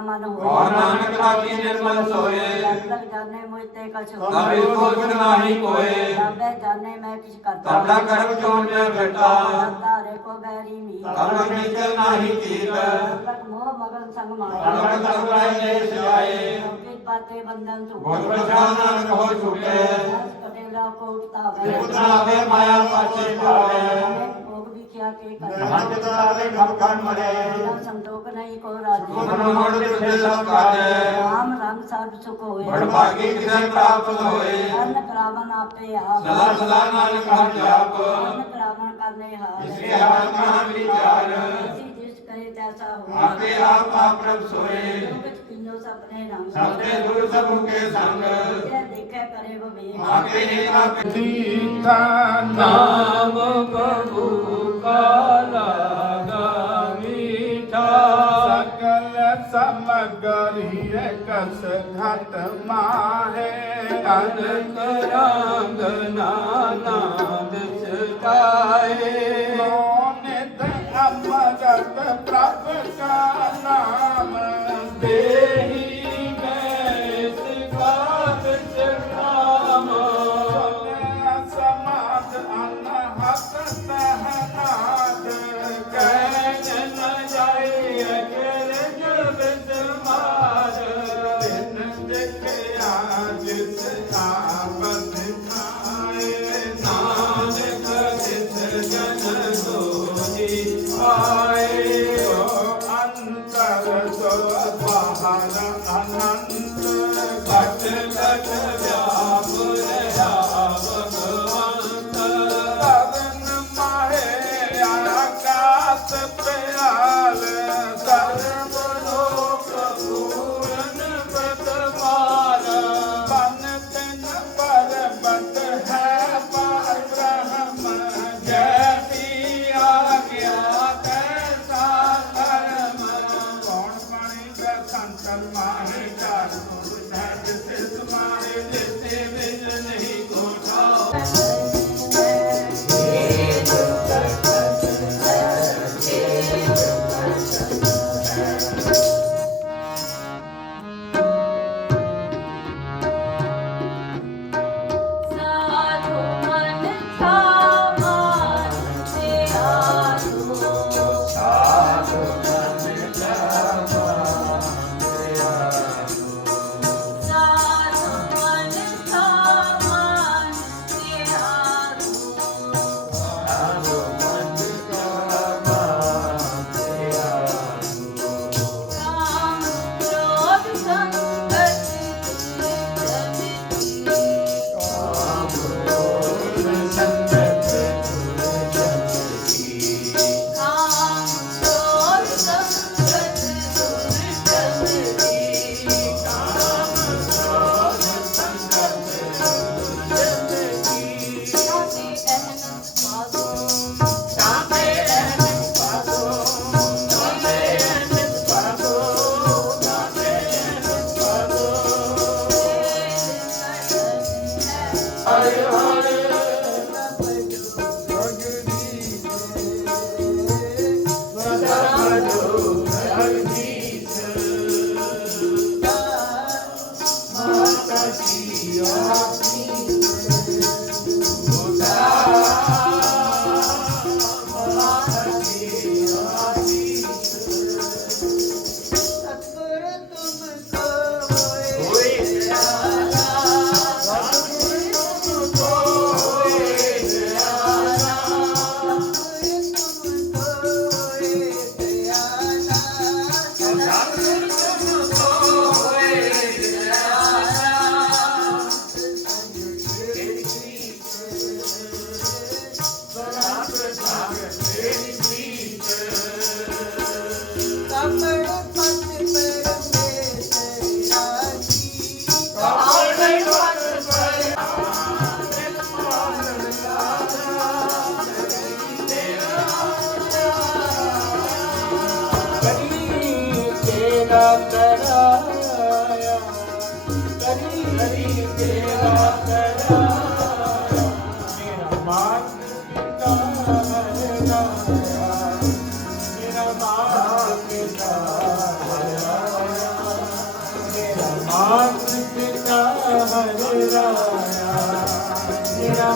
ਮਨ ਹੋਏ ਨਾਨਕ ਲਾਗੀ ਨਿਰਮਲ ਸੋਏ। ਜਦ ਤੱਕ ਜਾਣੇ ਮੁਝ ਤੇ ਕਛ ਤਬੇ ਸੋਚ ਨਾਹੀ ਕੋਏ। ਤਬੇ ਜਾਣੇ ਮੈਂ ਕਿਛ ਕਰਤਾ ਤਬਲਾ ਕਰਮ ਚੋਣ ਮੈਂ ਫਿਰਤਾ ਤਾਰੇ ਕੋ ਬੈਰੀ ਮੀ ਤਬਲਾ ਨੀਚਲ ਨਾਹੀ ਕੀਤ ਤਬ ਤੱਕ ਮੋਹ ਮਗਨ ਸੰਗ ਮਾਇਆ ਤਬਲਾ ਤਬਲਾ ਜੇ ਸਜਾਏ ਕਿਤ ਪਾਤੇ ਬੰਧਨ ਤੂੰ ਗੁਰ ਪ੍ਰਸਾਦ ਨਾਨਕ ਹੋ ਛੁਟੇ। ਕਟੇਲਾ ਕੋ ਉਠਤਾ ਵੇ ਉਤਰਾਵੇ ਮਾਇਆ ਪਾਛੇ ਪਾਵੇ ਭੋਗ ਵੀ ਕਿਆ ਕੇ ਕਰ ਹੱਥ ਤਾਰੇ ਖਣ ਮਰੇ। ਬਿਨਾ ਸੰਤੋਖ ਨਹੀਂ ਕੋ ਰਾਜੀ। ਮਨ ਮਨ ਪਿਛੇ ਸਭ ਕਾਜੇ ਰਾਮ ਰੰਗ ਸਰਬ ਸੁਖ ਹੋਏ। ਬੜ ਭਾਗੀ ਕਿਸੈ ਪ੍ਰਾਪਤ ਹੋਏ। ਅਨ ਕਰਾਵਨ ਆਪੇ ਆਪ। ਸਦਾ ਸਦਾ ਨਾਨਕ ਹਰਿ ਜਾਪ। ਅਨ ਕਰਾਵਨ ਕਰਨੇ ਹਾਰ। ਇਸੇ ਹਰ ਮਹਾ ਵਿਚਾਰ। ਅਸੀਂ ਜਿਸ ਕਰੇ ਤੈਸਾ ਹੋ ਆਪੇ ਆਪ ਆਪਰਬ ਸੋਏ। ਕੁਛ ਕਿੰਨੋ ਸਪਨੇ ਰੰਗ। ਸਭ ਤੇ ਦੂਰ ਸਭ ਕੇ ਸੰਗ। ਜੇ ਦੇਖੇ ਕਰੇ ਬਵੇਕ ਆਪੇ ਸਮਗਰੀ ਕਸ ਘਟ ਮਾਹੇ। ਅਨਕ ਰੰਗ ਨਾਨਾਦ ਸਕਾਏ ਦਾ ਸੰਤਨ ਮਾਹੇ ਚਾਰ ਗੁਰੂ ਸਾਹਿਬ ਸਿਸ ਮਾਹੇ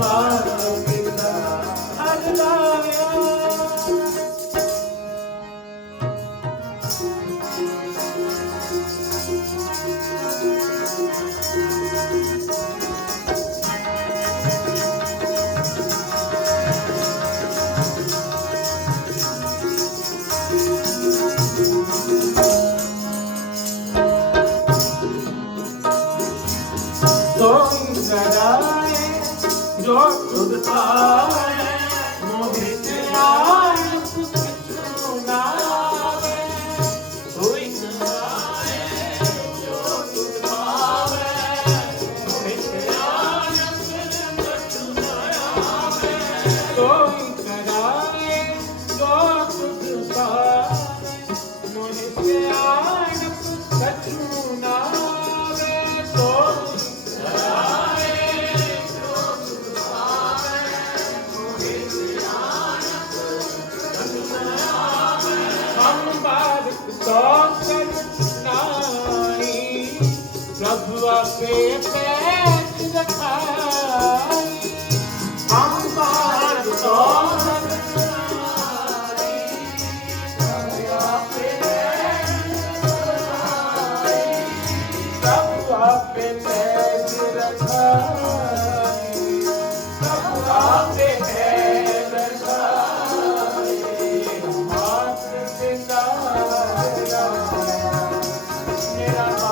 啊 Bye.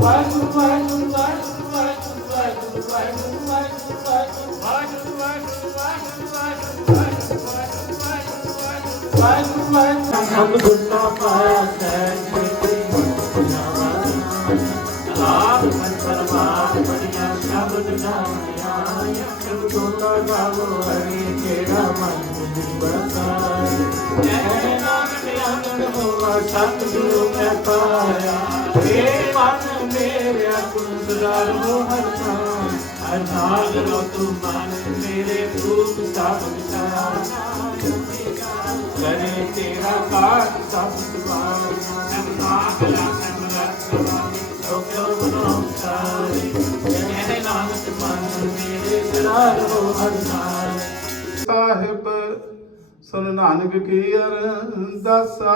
ਵਾਹਿਗੁਰੂ ਵਾਹਿਗੁਰੂ ਵਾਹਿਗੁਰੂ ਵਾਹਿਗੁਰੂ ਵਾਹਿਗੁਰੂ ਵਾਹਿਗੁਰੂ ਵਾਹਿਗੁਰੂ ਵਾਹਿਗੁਰੂ ਵਾਹਿਗੁਰੂ ਵਾਹਿਗੁਰੂ ਵਾਹਿਗੁਰੂ ਵਾਹਿਗੁਰੂ ਸਭ ਗੁਨਾ ਪਾਇਆ ਸਹਿਜ ਤੇ ਜਾਵਾ ਆਪ ਮਨ ਪਰਮਾਰ ਬੜੀਆਂ ਸ਼ਬਦ ਗਾਇਆ ਸਭ ਗੁਨਾ ਗਾਵੋ ਹਰੀ ਜਿਹੜਾ ਮਨ ਦੀ ਬਸਾਏ ਜੈ ਨਾ ਚਾਨਣ ਹੋਵਾ ਸਤਿਗੁਰੂ ਮੈਂ ਪਾਇਆ। ਏ ਮਨ ਮੇਰਿਆ ਕੁੰਦਰਾਰ ਮੋਹਨ ਅਰਥਾਗ ਰੋ ਤੂੰ ਮਨ ਮੇਰੇ ਰੂਪ ਸਭ ਵਿਚਾਰਾ ਕਰੇ ਤੇਰਾ ਕਾਜ ਸਭ ਦੁਆਰ ਅਰਥਾਗ ਲਾ ਸੰਗਤ ਸੋਕਿਓ ਮਨੋ ਸਾਰੇ। ਜਨਹਿ ਨਾਨਕ ਮਨ ਮੇਰੇ ਸਰਾਰ ਹੋ ਅਰਥਾਗ ਸੁਨ ਨਾਨਕ ਕੀ ਅਰਦਾਸਾ?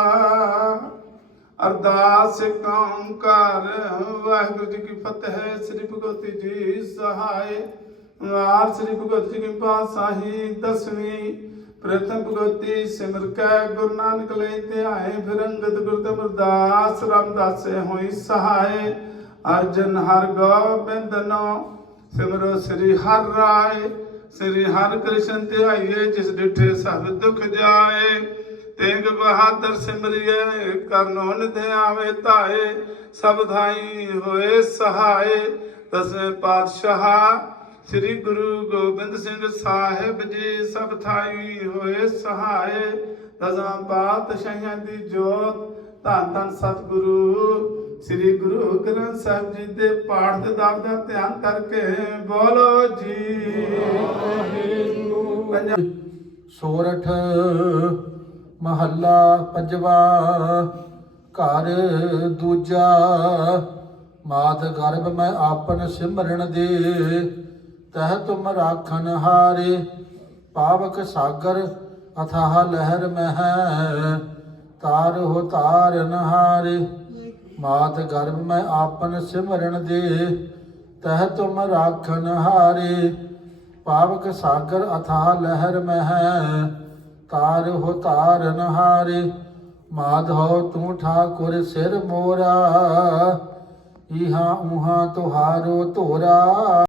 ਅਰਦਾਸ ਓੰਕਾਰ ਵਾਹਿਗੁਰੂ ਜੀ ਕੀ ਫਤਿਹ, ਸ੍ਰੀ ਭਗਵਤੀ ਜੀ ਸਹਾਇ ਆਰ ਸ੍ਰੀ ਭਗਵਤੀ ਜੀ ਕੀ ਪਾਸਾਹੀ ਦਸਵੀਂ, ਪ੍ਰਥਮ ਭਗਵਤੀ ਸਿਮਰ ਕੈ, ਗੁਰੂ ਨਾਨਕ ਲੈ ਤੇ ਆਏ ਫਿਰ ਅੰਗਦ ਗੁਰਦਮ ਅਰਦਾਸ ਰਾਮਦਾਸੇ ਹੋਈ ਸਹਾਇ ਅਰਜਨ ਹਰ ਗੋਬਿੰਦ ਨੋ, ਸਿਮਰੋ ਸ੍ਰੀ ਹਰ ਰਾਏ। ਸ੍ਰੀ ਹਰਿ ਕ੍ਰਿਸ਼ਨ ਧਿਆਈਏ, ਜਿਸ ਡਿਠੇ ਸਭ ਦੁਖ ਜਾਏ, ਤੇਗ ਬਹਾਦਰ ਸਿਮਰਿਏ, ਕਰਨੋ ਨਿਧ ਆਵੇ ਧਾਏ, ਸਭ ਥਾਈ ਹੋਏ ਸਹਾਏ, ਦਸਵੇਂ ਪਾਤਸ਼ਾਹ ਸ੍ਰੀ ਗੁਰੂ ਗੋਬਿੰਦ ਸਿੰਘ ਸਾਹਿਬ ਜੀ, ਸਭ ਥਾਈ ਹੋਏ ਸਹਾਏ, ਦਸਾਂ ਪਾਤਸ਼ਾਹਾਂ ਦੀ ਜੋਤ, ਧੰਨ ਧੰਨ ਸਤਿਗੁਰੂ। ਸ੍ਰੀ ਗੁਰੂ ਗ੍ਰੰਥ ਸਾਹਿਬ ਜੀ ਦੇ ਪਾਠ ਦੇ ਦਾਮ ਦਾ ਧਿਆਨ ਕਰਕੇ ਬੋਲੋ ਜੀ। ਪੰਜਾ- ਸੋਰਠ, ਮਹੱਲਾ ਪੰਜਵਾ, ਘਰ ਦੂਜਾ ਮਾਤ ਗਰਭ ਮੈਂ ਆਪਨ ਸਿਮਰਨ ਦੇ, ਤਹ ਤੁਮ ਰਾਖਨ ਹਾਰੇ, ਪਾਵਕ ਸਾਗਰ ਅਥਾਹ ਲਹਿਰ ਮਹਿ, ਤਾਰ ਹੋ ਤਾਰ ਨਹਾਰੇ ਮਾਤ ਗਰਭ ਮੈਂ ਆਪਨ ਸਿਮਰਨ ਦੇ, ਤਹ ਤੁਮ ਰਾਖਨ ਹਾਰੇ। ਪਾਵਕ ਸਾਗਰ ਅਥਾਹ ਲਹਿਰ ਮਹਿ, ਤਾਰ ਹੋ ਤਾਰ ਨਹਾਰੇ ਮਾਧੋ ਤੂੰ ਠਾਕੁਰ ਸਿਰ ਮੋਰਾ ਇਹਾ ਉਹਾਂ ਤੁਹਾਰੋ ਧੋਰਾ।